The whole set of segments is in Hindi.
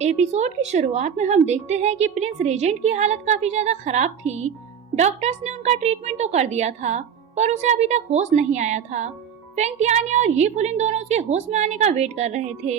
एपिसोड की शुरुआत में हम देखते हैं कि प्रिंस रेजेंट की हालत काफी ज्यादा खराब थी। डॉक्टर्स ने उनका ट्रीटमेंट तो कर दिया था, पर उसे अभी तक होश नहीं आया था। फेंग तियानी और ये फुलिन दोनों उसके होश में आने का वेट कर रहे थे।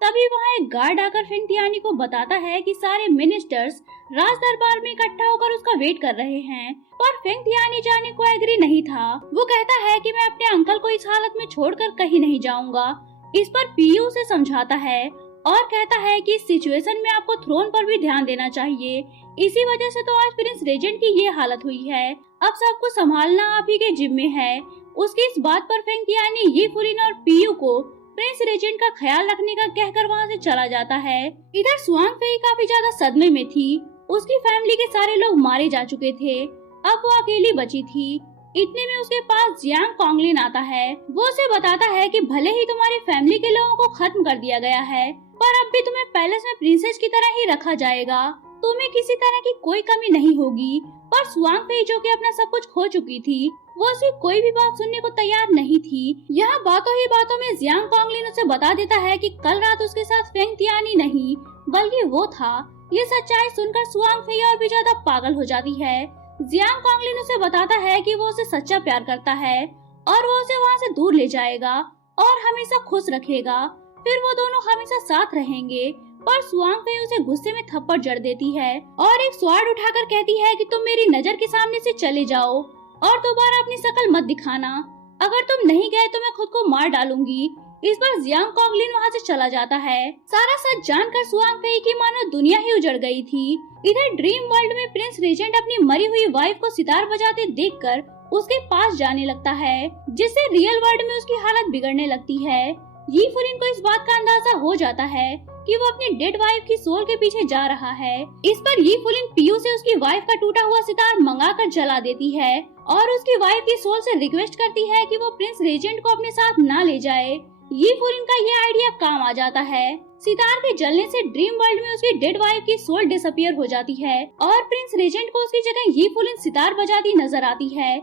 तभी वहाँ एक गार्ड आकर फेंग तियानी को बताता है कि सारे मिनिस्टर्स राज दरबार में इकट्ठा होकर उसका वेट कर रहे हैं, पर फेंग तियानी जाने को एग्री नहीं था। वो कहता है कि मैं अपने अंकल को इस हालत में छोड़कर कहीं नहीं जाऊंगा। इस पर पीयू उसे समझाता है और कहता है कि इस सिचुएशन में आपको थ्रोन पर भी ध्यान देना चाहिए। इसी वजह से तो आज प्रिंस रेजेंट की ये हालत हुई है। अब सबको संभालना आप ही के जिम्मे है। उसकी इस बात पर फेंग तियानी ये फुलिन और पीयू को प्रिंस रेजेंट का ख्याल रखने का कहकर वहाँ से चला जाता है। इधर स्वांग फेई काफी ज्यादा सदमे में थी। उसकी फैमिली के सारे लोग मारे जा चुके थे, अब वो अकेली बची थी। इतने में उसके पास जियांग कॉन्गलिन आता है। वो उसे बताता है कि भले ही तुम्हारी फैमिली के लोगों को खत्म कर दिया गया है, पर अब भी तुम्हें पैलेस में प्रिंसेस की तरह ही रखा जाएगा। तुम्हें किसी तरह की कोई कमी नहीं होगी। पर स्वांग फेई जो कि अपना सब कुछ खो चुकी थी, वो उसकी कोई भी बात सुनने को तैयार नहीं थी। यहाँ बातों ही बातों में जियांग कॉन्गलिन उसे बता देता है कि कल रात उसके साथ फेंग तियानी नहीं बल्कि वो था। ये सच्चाई सुनकर स्वांग फेई और भी ज्यादा पागल हो जाती है। जियांग कॉन्गलिन उसे बताता है कि वो उसे सच्चा प्यार करता है और वो उसे वहाँ से दूर ले जाएगा और हमेशा खुश रखेगा। फिर वो दोनों हमेशा साथ रहेंगे। पर स्वांग फेई उसे गुस्से में थप्पड़ जड़ देती है और एक स्वार्ड उठाकर कहती है कि तुम मेरी नजर के सामने से चले जाओ और दोबारा अपनी शक्ल मत दिखाना। अगर तुम नहीं गए तो मैं खुद को मार डालूंगी। इस पर जियांग कॉन्गलिन वहाँ से चला जाता है। सारा सच जानकर स्वांग फेई की मानो दुनिया ही उजड़ गई थी। इधर ड्रीम वर्ल्ड में प्रिंस रेजेंट अपनी मरी हुई वाइफ को सितार बजाते देखकर उसके पास जाने लगता है, जिससे रियल वर्ल्ड में उसकी हालत बिगड़ने लगती है। ये फुलिन को इस बात का अंदाजा हो जाता है कि वो अपनी डेड वाइफ की सोल के पीछे जा रहा है। इस पर ये फुलिन पीयू से उसकी वाइफ का टूटा हुआ सितार मंगाकर जला देती है और उसकी वाइफ की सोल से रिक्वेस्ट करती है कि वो प्रिंस रेजेंट को अपने साथ ना ले जाए। ये फुलिन का ये आइडिया काम आ जाता है। सितार के जलने से ड्रीम वर्ल्ड में उसकी डेड वाइफ की सोल डिसअपियर हो जाती है और प्रिंस रेजेंट को उसकी जगह ये फुलिन सितार बजाती नजर आती है।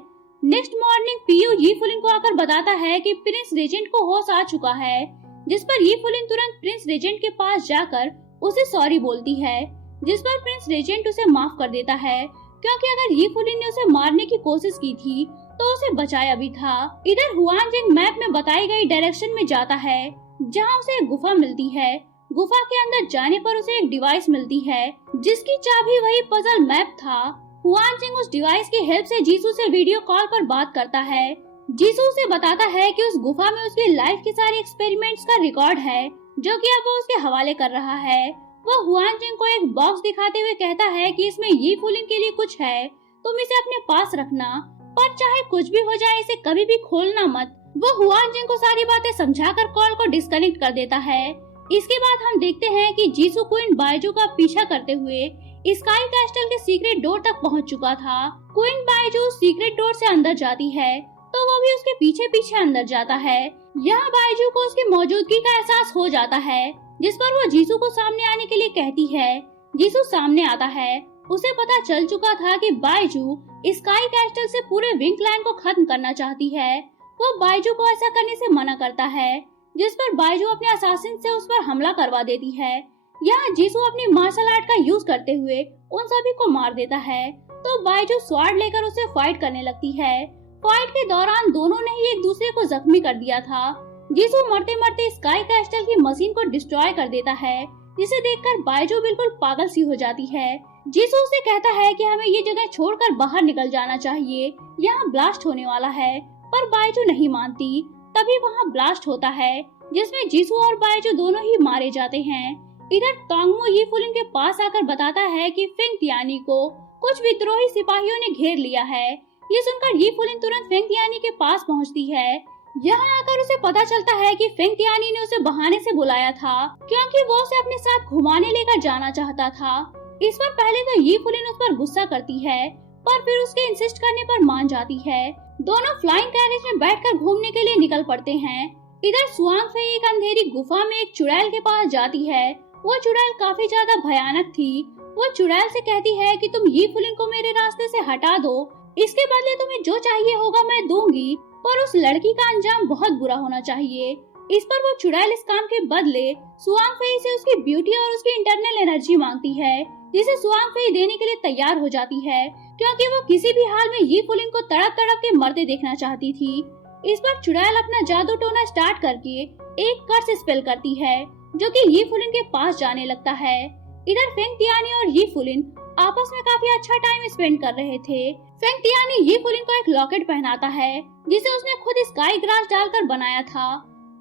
नेक्स्ट मॉर्निंग पीयू ये फुलिन को आकर बताता है कि प्रिंस रेजेंट को होश आ चुका है, जिस पर ये फुलिन तुरंत प्रिंस रेजेंट के पास जाकर उसे सॉरी बोलती है, जिस पर प्रिंस रेजेंट उसे माफ कर देता है, क्योंकि अगर ये फुलिन ने उसे मारने की कोशिश की थी तो उसे बचाया भी था। इधर हुआनजिंग मैप में बताई गई डायरेक्शन में जाता है, जहाँ उसे एक गुफा मिलती है। गुफा के अंदर जाने पर उसे एक डिवाइस मिलती है, जिसकी चाबी वही पजल मैप था। हुआनजिंग उस डिवाइस की हेल्प से जीसू से वीडियो कॉल पर बात करता है। जीसू उसे बताता है कि उस गुफा में उसकी लाइफ के सारे एक्सपेरिमेंट्स का रिकॉर्ड है, जो कि अब वो उसके हवाले कर रहा है। वो हुआनजिंग को एक बॉक्स दिखाते हुए कहता है कि इसमें ये फुलिन के लिए कुछ है, तुम इसे अपने पास रखना, पर चाहे कुछ भी हो जाए इसे कभी भी खोलना मत। वो हुआनजिंग को सारी बातें समझाकर कॉल को डिस्कनेक्ट कर देता है। इसके बाद हम देखते हैं कि जीसू क्वीन बाइजू का पीछा करते हुए स्काई कैस्टल के सीक्रेट डोर तक पहुंच चुका था। क्वीन बाइजू सीक्रेट डोर से अंदर जाती है तो वो भी उसके पीछे पीछे अंदर जाता है। यहाँ बाइजू को उसकी मौजूदगी का एहसास हो जाता है, जिस पर वो जीसू को सामने आने के लिए कहती है। जीसू सामने आता है। उसे पता चल चुका था कि बाइजू स्काई कैस्टल से पूरे विंग क्लैन को खत्म करना चाहती है। वो बाइजू को ऐसा करने से मना करता है, जिस पर बाइजू अपने असासिन से उस पर हमला करवा देती है। यहाँ जीसू अपनी मार्शल आर्ट का यूज करते हुए उन सभी को मार देता है, तो बाइजू स्वार्ड लेकर उसे फाइट करने लगती है। फाइट के दौरान दोनों ने ही एक दूसरे को जख्मी कर दिया था। जीसू मरते मरते स्काई कैस्टल की मशीन को डिस्ट्रॉय कर देता है, जिसे देखकर बाइजू बिल्कुल पागल सी हो जाती है। जीसू उसे कहता है कि हमें ये जगह छोड़कर बाहर निकल जाना चाहिए, यहाँ ब्लास्ट होने वाला है, पर बाइजू नहीं मानती। तभी वहाँ ब्लास्ट होता है, जिसमें जीसू और बाइजू दोनों ही मारे जाते हैं। इधर तोंगमो ये फुलिन के पास आकर बताता है कि फेंग तियानी को कुछ विद्रोही सिपाहियों ने घेर लिया है। ये सुनकर ये फुलिन तुरंत फेंग तियानी के पास पहुंचती है। यहाँ आकर उसे पता चलता है कि फेंग तियानी ने उसे बहाने से बुलाया था, क्योंकि वो उसे अपने साथ घुमाने लेकर जाना चाहता था। इस पर पहले तो ये फुलिन उस पर गुस्सा करती है, पर फिर उसके इंसिस्ट करने पर मान जाती है। दोनों फ्लाइंग कैरेज में बैठकर घूमने के लिए निकल पड़ते हैं। इधर स्वांग फेई एक अंधेरी गुफा में एक चुड़ैल के पास जाती है। वो चुड़ैल काफी ज्यादा भयानक थी। वो चुड़ैल से कहती है कि तुम ये फुलिन को मेरे रास्ते से हटा दो, इसके बदले तुम्हें जो चाहिए होगा मैं दूंगी, पर उस लड़की का अंजाम बहुत बुरा होना चाहिए। इस पर वो चुड़ैल इस काम के बदले सुआंग फेई से उसकी ब्यूटी और उसकी इंटरनल एनर्जी मांगती है, जिसे सुआंग फेई देने के लिए तैयार हो जाती है, क्योंकि वो किसी भी हाल में यी फुलिन को तड़प तड़प के मरते देखना चाहती थी। इस पर चुड़ैल अपना जादू टोना स्टार्ट करके एक कर्स स्पेल करती है, जो कि यी फुलिन के पास जाने लगता है। इधर फेंग तियानी और यी फुलिन आपस में काफी अच्छा टाइम स्पेंड कर रहे थे। फेंग तियानी यी फुलिन को एक लॉकेट पहनाता है, जिसे उसने खुद स्काई ग्रास डालकर बनाया था।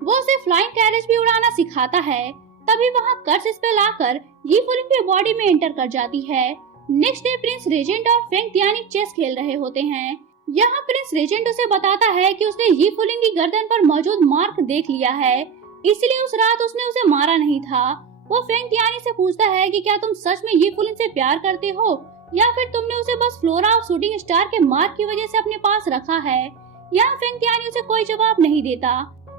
वो उसे फ्लाइंग कैरेज भी उड़ाना सिखाता है। तभी वहाँ कर्स स्पेल आकर यी फुलिन के बॉडी में एंटर कर जाती है। नेक्स्ट डे प्रिंस रेजेंट और फेंग तियानी चेस खेल रहे होते हैं। यहाँ प्रिंस रेजेंट उसे बताता है कि उसने यी फुलिन की गर्दन पर मौजूद मार्क देख लिया है, इसलिए उस रात उसने उसे मारा नहीं था। वो फेंग तियानी से पूछता है कि क्या तुम सच में यी फुलिन से प्यार करते हो या फिर तुमने उसे बस फ्लोरा ऑफ शूटिंग स्टार के मार्क की वजह से अपने पास रखा है। यहाँ फेंग तियानी उसे कोई जवाब नहीं देता।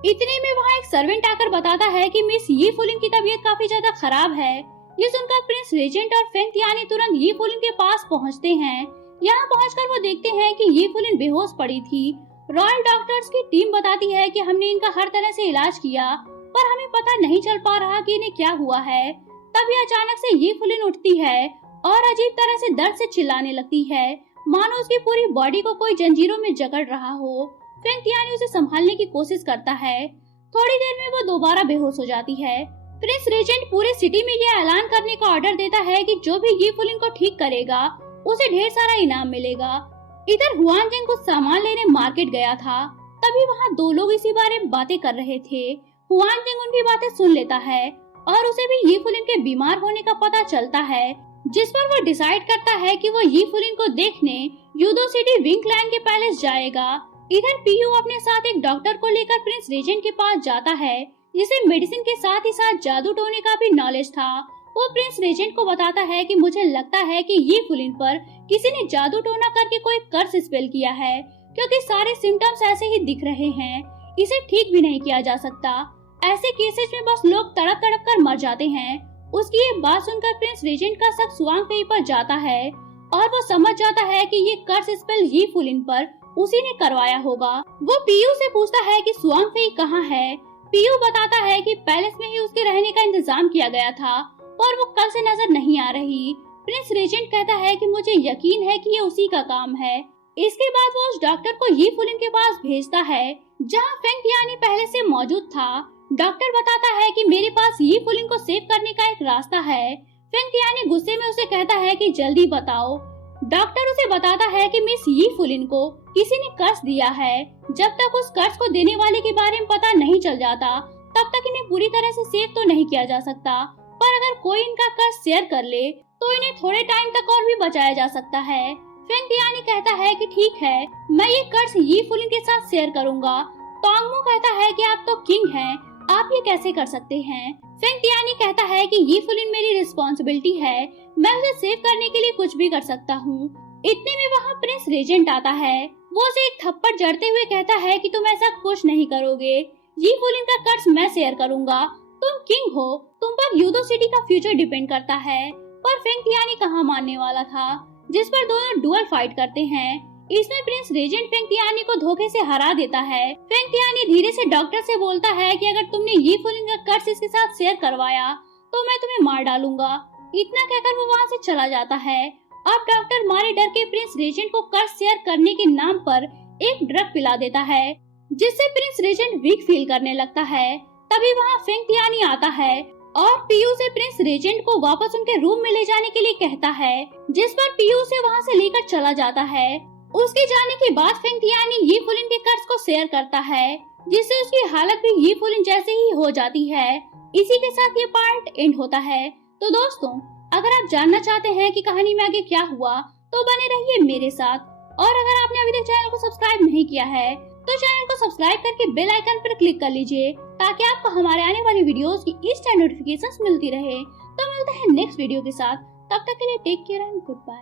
इतने में वहाँ एक सर्वेंट आकर बताता है कि मिस यी फुलिन की तबीयत काफी ज्यादा खराब है। ये सुनकर प्रिंस रेजेंट और फेंग तियानी तुरंत यी फुलिन के पास पहुँचते हैं। यहाँ पहुँचकर वो देखते हैं कि यी फुलिन बेहोश पड़ी थी। रॉयल डॉक्टर्स की टीम बताती है कि हमने इनका हर तरह से इलाज किया, पर हमें पता नहीं चल पा रहा कि इन्हें क्या हुआ है। तभी अचानक से यी फुलिन उठती है और अजीब तरह से दर्द से चिल्लाने लगती है, मानो उसकी पूरी बॉडी को कोई जंजीरों में जकड़ रहा हो। फेंग तियानी उसे संभालने की कोशिश करता है। थोड़ी देर में वो दोबारा बेहोश हो जाती है। प्रिंस रेजेंट पूरे सिटी में ये ऐलान करने का ऑर्डर देता है कि जो भी यी फुलिन को ठीक करेगा उसे ढेर सारा इनाम मिलेगा। इधर हुआनजिंग कुछ सामान लेने मार्केट गया था। तभी वहाँ दो लोग इसी बारे में बातें कर रहे थे। हुआनजिंग उनकी बातें सुन लेता है और उसे भी यी फुलिन के बीमार होने का पता चलता है, जिस पर वो डिसाइड करता है कि वो यी फुलिन को देखने यूदो सिटी विंकलैंड के पैलेस जाएगा। इधर पीयू अपने साथ एक डॉक्टर को लेकर प्रिंस रेजेंट के पास जाता है, जिसे मेडिसिन के साथ ही साथ जादू टोने का भी नॉलेज था। वो प्रिंस रेजेंट को बताता है कि मुझे लगता है कि यी फुलिन पर किसी ने जादू टोना करके कोई कर्स स्पेल किया है, क्योंकि सारे सिम्टम्स ऐसे ही दिख रहे हैं। इसे ठीक भी नहीं किया जा सकता। ऐसे केसेस में बस लोग तड़प तड़प कर मर जाते हैं। उसकी ये बात सुनकर प्रिंस रेजेंट का शक सुआंग फेई पर जाता है और वो समझ जाता है कि ये कर्स स्पेल यी फुलिन पर उसी ने करवाया होगा। वो पीयू से पूछता है कि सुआंग फेई कहाँ है। पीयू बताता है कि पैलेस में ही उसके रहने का इंतजाम किया गया था और वो कल से नजर नहीं आ रही। प्रिंस रेजेंट कहता है कि मुझे यकीन है कि ये उसी का काम है। इसके बाद वो उस डॉक्टर को यी फुलिन के पास भेजता है, जहाँ फेंग तियानी पहले से मौजूद था। डॉक्टर बताता है कि मेरे पास यी फुलिन को सेव करने का एक रास्ता है। फेंग तियानी गुस्से में उसे कहता है कि जल्दी बताओ। डॉक्टर उसे बताता है कि मिस यी फुलिन को किसी ने कर्स दिया है। जब तक उस कर्स को देने वाले के बारे में पता नहीं चल जाता, तब तक इन्हें पूरी तरह से सेव तो नहीं किया जा सकता, पर अगर कोई इनका कर्स शेयर कर ले तो इन्हें थोड़े टाइम तक और भी बचाया जा सकता है। फेंग तियानी कहता है कि ठीक है, मैं ये कर्स यी फुलिन के साथ शेयर करूंगा। तोंगमू कहता है कि आप तो किंग हैं, आप ये कैसे कर सकते हैं। फेंग तियानी कहता है कि यी फुलिन मेरी रिस्पॉन्सिबिलिटी है, मैं उसे सेव करने के लिए कुछ भी कर सकता हूँ। इतने में वहाँ प्रिंस रेजेंट आता है। वो उसे एक थप्पड़ जड़ते हुए कहता है कि तुम ऐसा कुछ नहीं करोगे, यी फुलिन का कर्स मैं शेयर करूंगा। तुम किंग हो, तुम पर यूदो सिटी का फ्यूचर डिपेंड करता है। पर फेंग तियानी कहाँ मानने वाला था, जिस पर दोनों डुअल फाइट करते हैं। इसमें प्रिंस रेजेंट फेंग तियानी को धोखे से हरा देता है। फेंग तियानी धीरे से डॉक्टर से बोलता है कि अगर तुमने यी फुलिन का कर्स इसके साथ शेयर करवाया तो मैं तुम्हें मार डालूंगा। इतना कहकर वो वहाँ से चला जाता है। अब डॉक्टर मारे डर के प्रिंस रेजेंट को कर्स शेयर करने के नाम पर एक ड्रग पिला देता है, जिससे प्रिंस रेजेंट वीक फील करने लगता है। तभी वहाँ फेंग तियानी आता है और पीयू से प्रिंस रेजेंट को वापस उनके रूम में ले जाने के लिए कहता है, जिस पर पीयू से वहाँ से लेकर चला जाता है। उसके जाने के बाद फेंग तियानी यी फुलिन के कर्स को शेयर करता है, जिससे उसकी हालत भी यी फुलिन जैसे ही हो जाती है। इसी के साथ ये पार्ट एंड होता है। तो दोस्तों, अगर आप जानना चाहते हैं कि कहानी में आगे क्या हुआ तो बने रहिए मेरे साथ। और अगर आपने अभी तक चैनल को सब्सक्राइब नहीं किया है तो चैनल को सब्सक्राइब करके बेल आइकन पर क्लिक कर लीजिए, ताकि आपको हमारे आने वाली वीडियोस की इंस्टेंट नोटिफिकेशंस मिलती रहे। तो मिलते हैं नेक्स्ट वीडियो के साथ, तब तक के लिए take care and good bye.